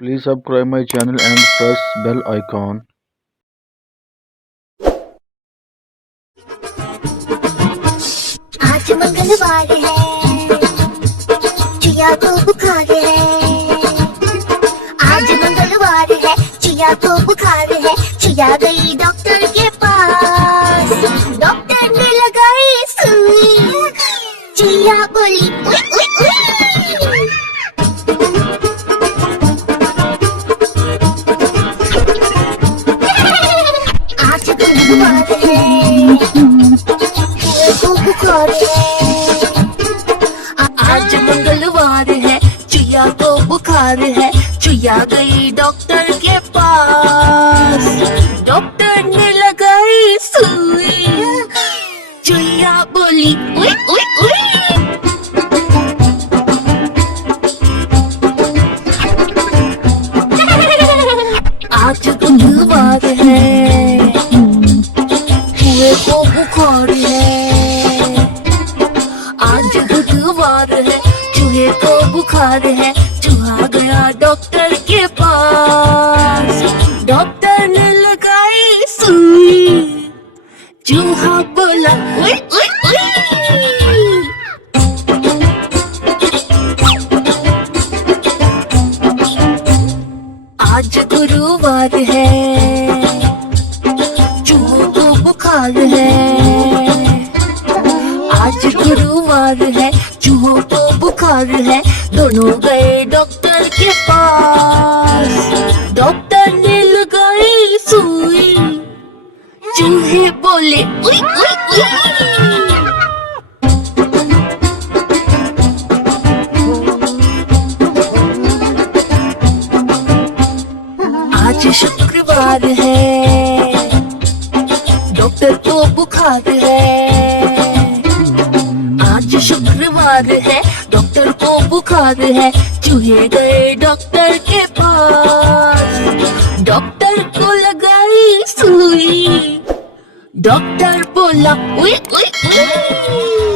Please subscribe my channel and press bell icon. आज मंगलवार है, चिया को बुखार है। आज मंगलवार है, चिया को बुखार है। चिया गई डॉक्टर के पास, डॉक्टर ने लगाई सुई। चिया बोली उई उई उई। आज मंगलवार है, को बुखार है। आज मंगलवार है, चिया को बुखार है। चिया गई डॉक्टर के पास, डॉक्टर ने लगाई सुई। चिया बोली उई उई उई। आज बुधवार है, कुएं को बुखार है। आज बुधवार है, चूहे को बुखार है। चूहा गया डॉक्टर के पास, डॉक्टर ने लगाई सुई। चूहा बोला उई उई उई। आज गुरुवार है, चूहों को बुखार है। आज गुरुवार है, चूहों को बुखार है। दोनों गए डॉक्टर के पास, डॉक्टर ने लगाई सुई। चूहे बोले उई उई उई। आज शुक्रवार है, डॉक्टर को बुखार है। आज शुक्रवार है, डॉक्टर को बुखार है। चूहे गए डॉक्टर के पास, डॉक्टर को लगाई सुई। डॉक्टर बोला उई उई उई।